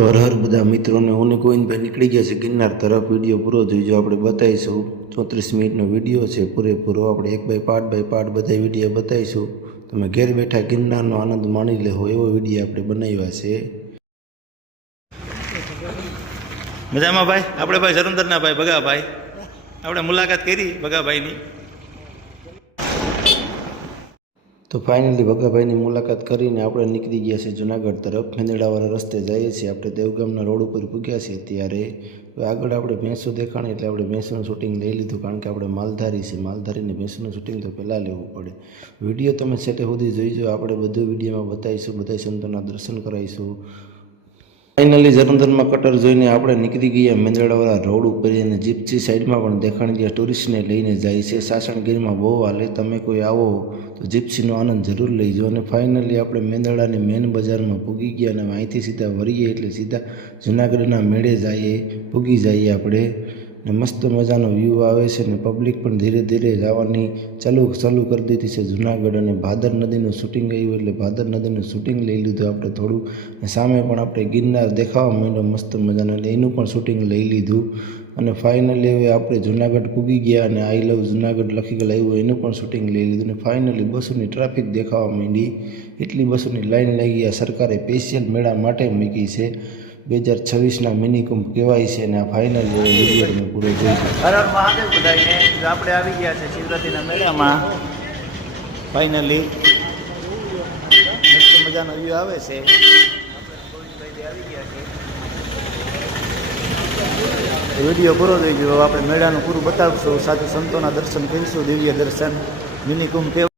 તો હર હર બધા મિત્રોને હું ગોવિંદભાઈ નીકળી ગયા છે ગિરનાર તરફ. વિડીયો પૂરો જોઈજો, આપણે બતાવીશું. 34 મિનિટનો વિડીયો છે પૂરેપૂરો. આપણે એક બાય પાર્ટ બધા વિડીયો બતાવીશું. તમે ઘેર બેઠા ગિરનારનો આનંદ માણી લેવો એવો વિડીયો આપણે બનાવ્યા છે. મજામાં ભાઈ? આપણે ભાઈ જરંદરના ભાઈ ભગાભાઈ, આપણે મુલાકાત કરી ભગાભાઈની. તો ફાઇનલી ભગાભાઈની મુલાકાત કરીને આપણે નીકળી ગયા છે જુનાગઢ તરફ. મેંદરડાવાળા રસ્તે જઈએ છીએ. આપણે દેવગામના રોડ ઉપર પૂગ્યા છીએ. ત્યારે આગળ આપણે ભેંસો દેખાણી એટલે આપણે ભેંસોનું શૂટિંગ લઈ લીધું, કારણ કે આપણે માલધારી છે. માલધારીને ભેંસોનું શૂટિંગ તો પહેલાં લેવું પડે. વિડીયો તમે છેટે સુધી જોઈજો. આપણે બધું વિડીયોમાં બતાવીશું, બધા સંતોના દર્શન કરાવીશું. ફાઇનલી જરંદરમાં કટર જોઈને આપણે નીકળી ગયા મેંદરડાવાળા રોડ ઉપર. અને જીપસી સાઈડમાં પણ દેખાણી ગયા ટુરિસ્ટને લઈને જાય છે. સાસણગીરમાં બહુ હાલે, તમે કોઈ આવો તો જીપ્સીનો આનંદ જરૂર લઈજો. અને ફાઇનલી આપણે મેંદરડાની મેન બજારમાં પૂગી ગયા અને અહીંથી સીધા વળીએ એટલે સીધા જુનાગઢના મેળે જઈએ, પૂગી જઈએ આપણે. ને મસ્ત મજાનો વ્યૂ આવે છે ને પબ્લિક પણ ધીરે ધીરે જવાની ચાલુ કરી દીધી છે જુનાગઢ. અને ભાદર નદીનું શૂટિંગ આવ્યું એટલે ભાદર નદીનું શૂટિંગ લઈ લીધું આપણે થોડું. અને સામે પણ આપણે ગિરનાર દેખાવા માંડ્યો મસ્ત મજાનો, એટલે એનું પણ શૂટિંગ લઈ લીધું. અને ફાઇનલી હવે આપણે જુનાગઢ પૂગી ગયા અને આઈ લવ જુનાગઢ લખી ગયેલું આવ્યું, એનું પણ શૂટિંગ લઈ લીધું. અને ફાઇનલી બસોની ટ્રાફિક દેખાવા માંડી. એટલી બસોની લાઈન લાગી ગયા. સરકારે સ્પેશિયલ મેળા માટે મૂકી છે. 2026ના મિની કુંભ કહેવાય છે. અને આ ફાઇનલ વિડીયો તમે પૂરો જોઈજો. હર હર મહાદેવ બધાને. આપણે આવી ગયા છે શિવરાત્રિના મેળામાં. ફાઇનલી મસ્ત મજાનો વ્યૂ આવે છે. આવી ગયા છે. વિડીયો પૂરો જોઈજો. આપણે મેળાનું પૂરું બતાવશું, સાધુ સંતોના દર્શન કરીશું, દિવ્ય દર્શન. મિની કુંભ